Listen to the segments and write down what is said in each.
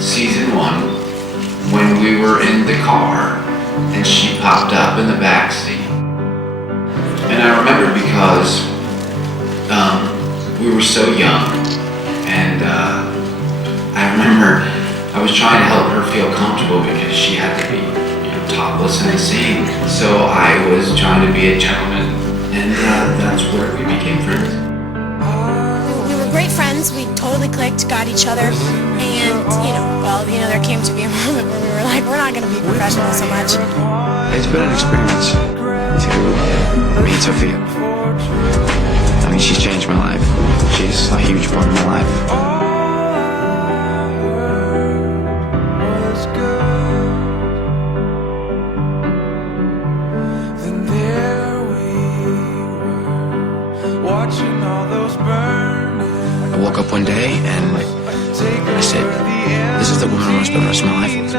season 1 when we were in the car and she popped up in the back seat. And I remember because we were so young, and I remember I was trying to help her feel comfortable because she had to be, topless in the scene. So I was trying to be a gentleman, and that's where we became friends. We were great friends. We totally clicked, got each other, and there came to be a moment where we were like, we're not going to be professional so much. It's been an experience to meet Sophia. I mean, she's changed my life. She's a huge part of my life. I woke up one day and I said, this is the woman I want to spend the rest of my life with.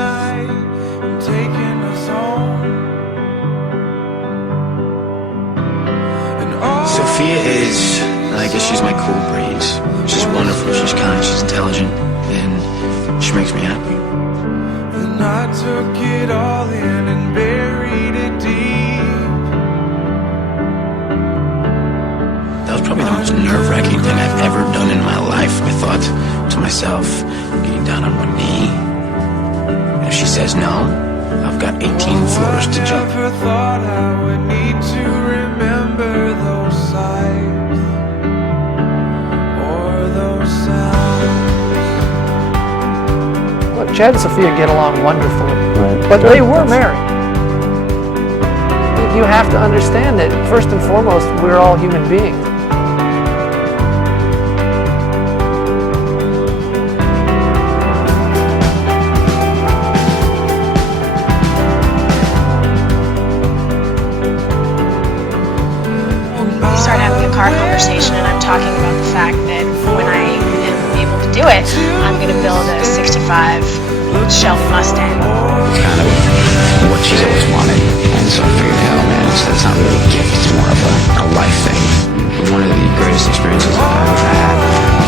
Sophia is, I guess she's my cool breeze. She's wonderful, she's kind, she's intelligent, and she makes me happy. Then I took it all in and buried it deep. That was probably the most nerve-wracking thing I've ever done in my life. I thought to myself, getting down on one knee, and if she says no, I've got 18 floors to jump. I never thought I would need to remember those sights or those sounds. Look, Chad and Sophia get along wonderfully, Right. but they were married. You have to understand that, first and foremost, we're all human beings. We started having a car conversation, and I'm talking about the fact that when I am able to do it, I'm going to build a 65 Shelby Mustang. It's kind of what she's always wanted, and so I figured, hell man, it's not really a gift, it's more of a life thing. One of the greatest experiences I've ever had,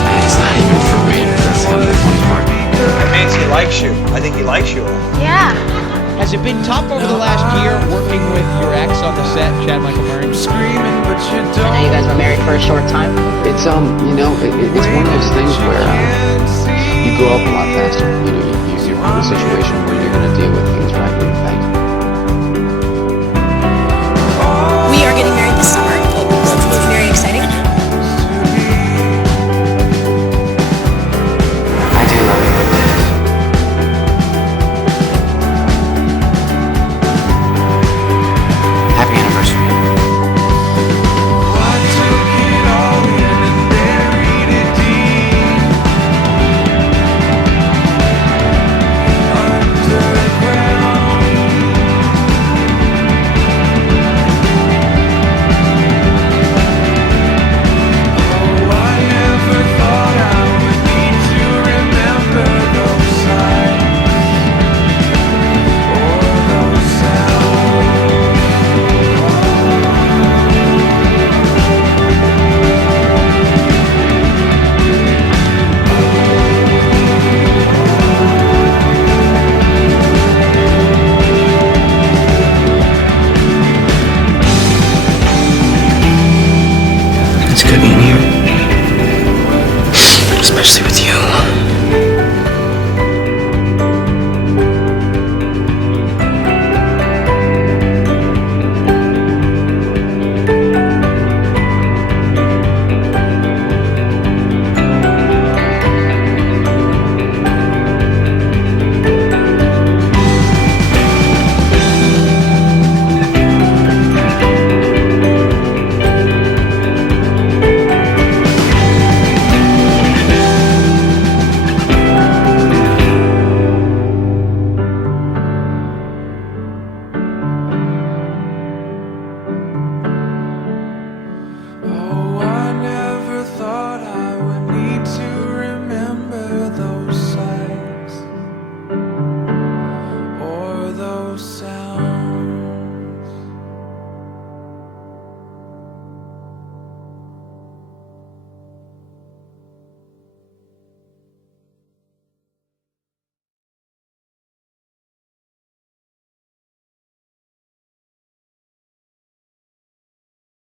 and it's not even for me, that's kind of the funny part. It means he likes you. I think he likes you. Yeah. Has it been tough over the last year working with your ex on the set, Chad Michael Murray? Screaming, but you I know don't. you guys were married for a short time. It's it's one of those things where you grow up a lot faster. You're in a situation where you're going to deal with things right.